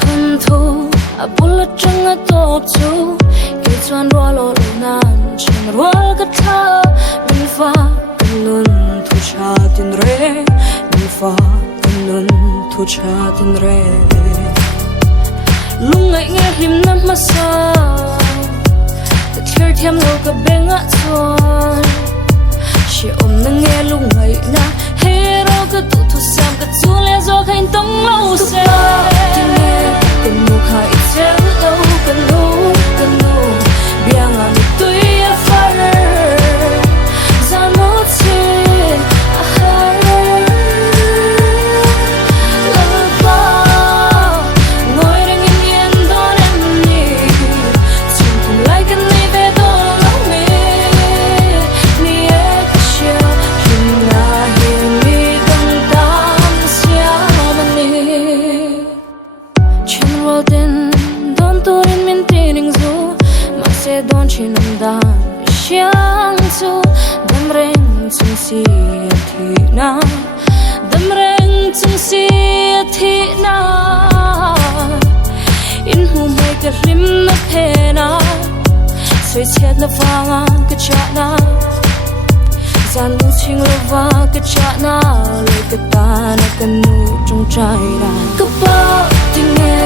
thân thu à bùn lật trăng à top chú kể choan rùa lô lô nan chừng rùa cái thơ mình pha cần luôn thu cha tin re mình pha cần luôn thu cha tin re lúc ngày nghe him năm mà sa ta thier thêm lâu cả bên ngã chuan chỉ ôm nâng nghe lúc ngày na hero cứ tụ thu sam cả chú lẽ do khanh tông lâu xe tiếng nghe tình mùa khai sẽ lâu cần lu biang ang tuy a fire za nốt trên a hai love ba ngồi đang yên yên đón em đi chung cùng lại cần đi về đâu lâu mi mi e chiều hình na hiền mi đông tam xia mà ni chân roll tin don turin min tining zu se don chinam dan xiang chu dam reng chung si thi na dam reng chung si thi na in hu mai ka rim na the na soi chet na wanga ka cha na zan mu ching lo wa ka cha na le ka ta na ka nu chung trai na ka pa ting nghe